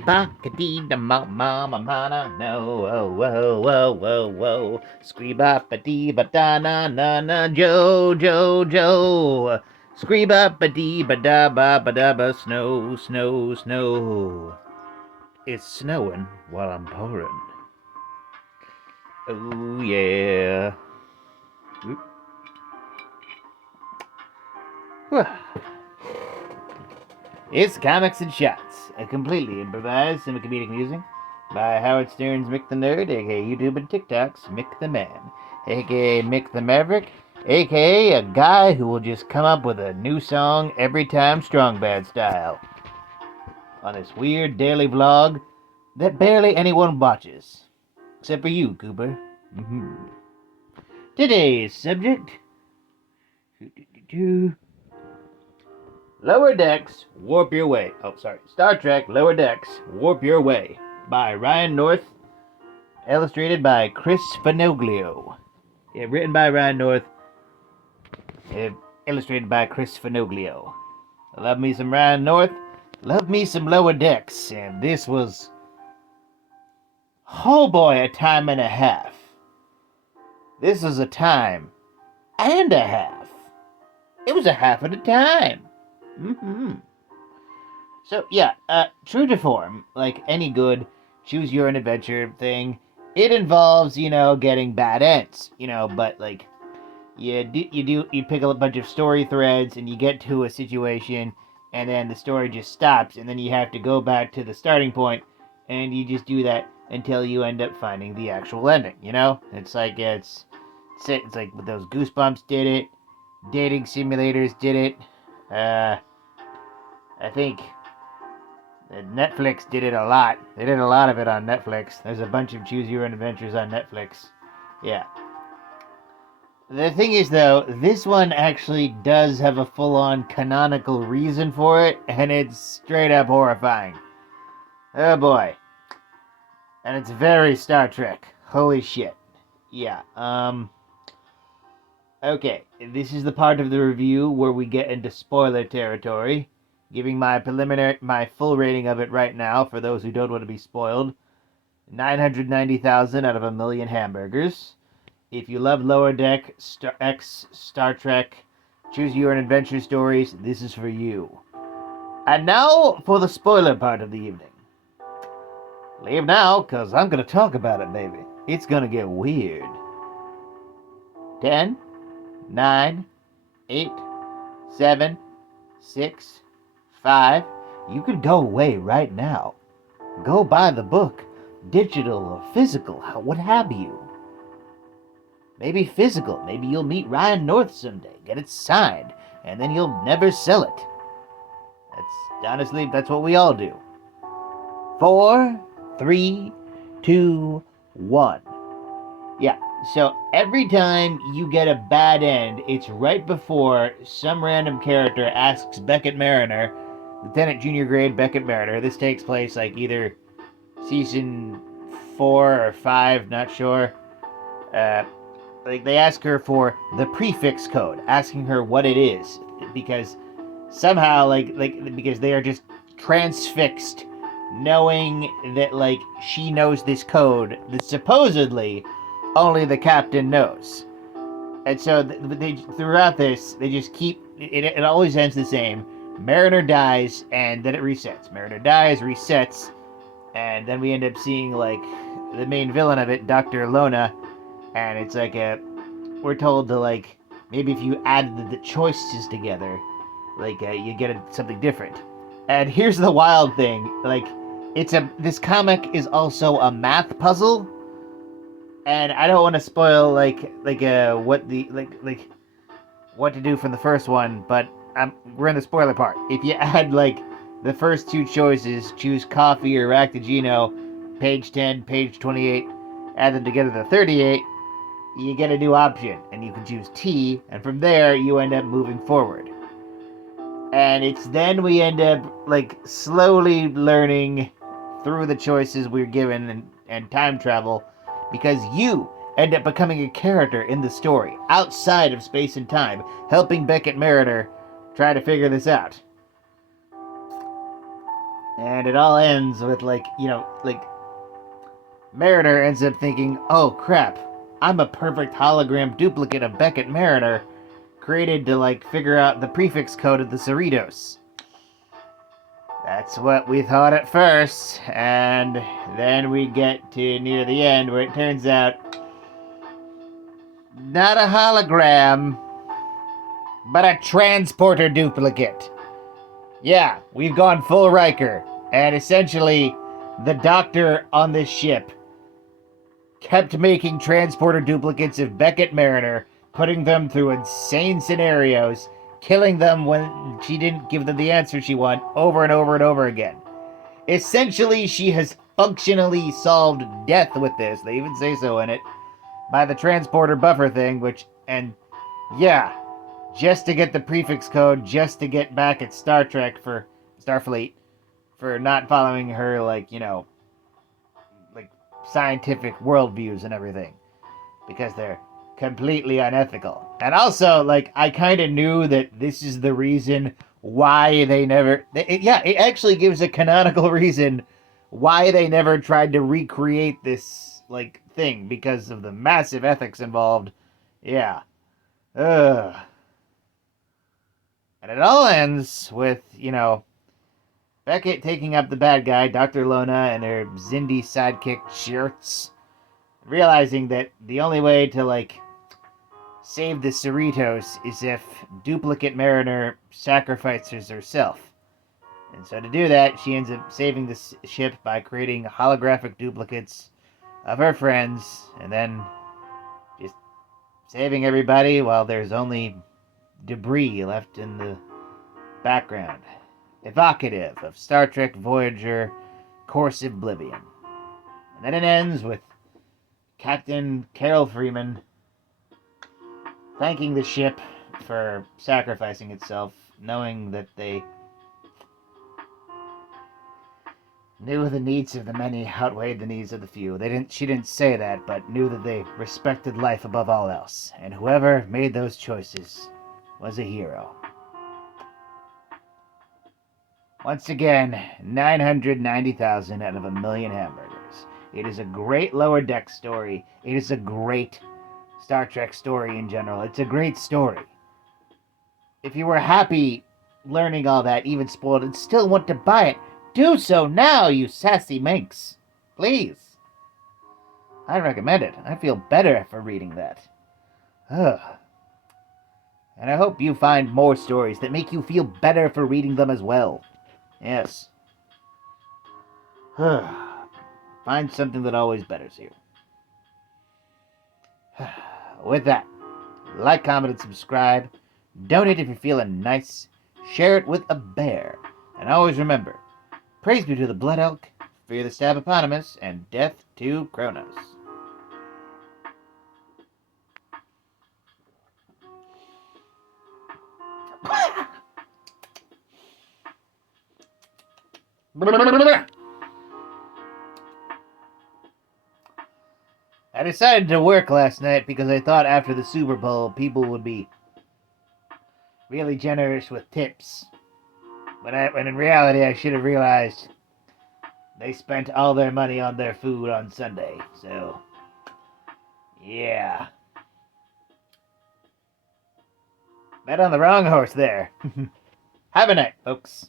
Ba-ka-dee-da ma-ma-ma-ma-na, no, whoa, whoa, whoa, whoa, whoa. Scree-ba-ba-dee-ba-da-na-na-na, Joe, Joe, Joe. Scree-ba-ba-dee-ba-da-ba-ba-da-ba, snow, snow, snow. It's snowing while I'm pouring. Oh, yeah. It's Comics and Shots, a completely improvised semi-comedic music by Howard Stern's Mick the Nerd, aka YouTube and TikTok's Mick the Man, aka Mick the Maverick, aka a guy who will just come up with a new song every time Strong Bad style. On this weird daily vlog that barely anyone watches. Except for you, Cooper. Today's subject... Lower Decks, Warp Your Way. Oh, sorry. Star Trek Lower Decks, Warp Your Way by Ryan North, illustrated by Chris Finoglio. Yeah, written by Ryan North, illustrated by Chris Finoglio. Love me some Ryan North, love me some Lower Decks, and this was, oh boy, a time and a half. This was a time and a half. It was a half at a time. So yeah, true to form, like any good choose your own adventure thing, it involves, getting bad ends, but like you pick up a bunch of story threads and you get to a situation and then the story just stops and then you have to go back to the starting point and you just do that until you end up finding the actual ending, It's like it's like those Goosebumps did it, dating simulators did it. I think Netflix did it a lot. They did a lot of it on Netflix. There's a bunch of Choose Your Own Adventures on Netflix. Yeah. The thing is, though, this one actually does have a full-on canonical reason for it, and it's straight up horrifying. Oh boy. And it's very Star Trek. Holy shit. Yeah, okay, this is the part of the review where we get into spoiler territory. Giving my full rating of it right now for those who don't want to be spoiled. 990,000 out of a million hamburgers. If you love Lower Deck, Star Trek, Choose Your Own Adventure stories, this is for you. And now for the spoiler part of the evening. Leave now, because I'm going to talk about it, baby. It's going to get weird. 10, 9, 8, 7, 6, 5. You could go away right now. Go buy the book, digital or physical, what have you. Maybe physical. Maybe you'll meet Ryan North someday, get it signed, and then you'll never sell it. That's what we all do. 4, 3, 2, 1. Yeah, so every time you get a bad end, it's right before some random character asks Beckett Mariner, Lieutenant Junior Grade Beckett Mariner, this takes place like either season 4 or 5, not sure. Like they ask her for the prefix code, asking her what it is, because somehow because they are just transfixed, knowing that like she knows this code that supposedly only the captain knows, and so they throughout this they just keep it. It always ends the same. Mariner dies, and then it resets. Mariner dies, resets, and then we end up seeing like the main villain of it, Dr. Lona. And it's like we're told to like, maybe if you add the choices together, like you get something different. And here's the wild thing, like this comic is also a math puzzle. And I don't want to spoil what to do from the first one, but we're in the spoiler part. If you add like the first two choices, choose coffee or Ractigino, page 10, page 28, add them together to 38, you get a new option, and you can choose T, and from there, you end up moving forward. And it's then we end up, like, slowly learning through the choices we're given and time travel, because you end up becoming a character in the story, outside of space and time, helping Beckett Mariner try to figure this out. And it all ends with, Mariner ends up thinking, oh crap, I'm a perfect hologram duplicate of Beckett Mariner, created to, figure out the prefix code of the Cerritos. That's what we thought at first, and then we get to near the end where it turns out not a hologram, but a transporter duplicate. Yeah, we've gone full Riker, and essentially, the doctor on this ship kept making transporter duplicates of Beckett Mariner, putting them through insane scenarios, killing them when she didn't give them the answer she wanted over and over and over again. Essentially, she has functionally solved death with this. They even say so in it. By the transporter buffer thing, yeah, just to get the prefix code, just to get back at Star Trek for Starfleet for not following her, scientific worldviews and everything. Because they're completely unethical. And also, I kind of knew that this is the reason why they never. It actually gives a canonical reason why they never tried to recreate this, thing, because of the massive ethics involved. Yeah. Ugh. And it all ends with, Beckett taking up the bad guy, Dr. Lona, and her Xindi sidekick, Shirts, realizing that the only way to, save the Cerritos is if duplicate Mariner sacrifices herself. And so to do that, she ends up saving the ship by creating holographic duplicates of her friends, and then just saving everybody while there's only debris left in the background. Evocative of Star Trek Voyager Course of Oblivion. And then it ends with Captain Carol Freeman thanking the ship for sacrificing itself, knowing that they knew the needs of the many outweighed the needs of the few. She didn't say that, but knew that they respected life above all else, and whoever made those choices was a hero. Once again, 990,000 out of 1,000,000 hamburgers. It is a great Lower Deck story. It is a great Star Trek story in general. It's a great story. If you were happy learning all that, even spoiled, and still want to buy it, do so now, you sassy minx. Please. I recommend it. I feel better for reading that. Ugh. And I hope you find more stories that make you feel better for reading them as well. Yes. Find something that always betters you. With that, like, comment, and subscribe. Donate if you're feeling nice. Share it with a bear. And always remember, praise be to the Blood Elk, fear the Stab Eponymous, and death to Kronos. I decided to work last night because I thought after the Super Bowl people would be really generous with tips. But when in reality I should have realized they spent all their money on their food on Sunday. So, yeah. Bet on the wrong horse there. Have a night, folks.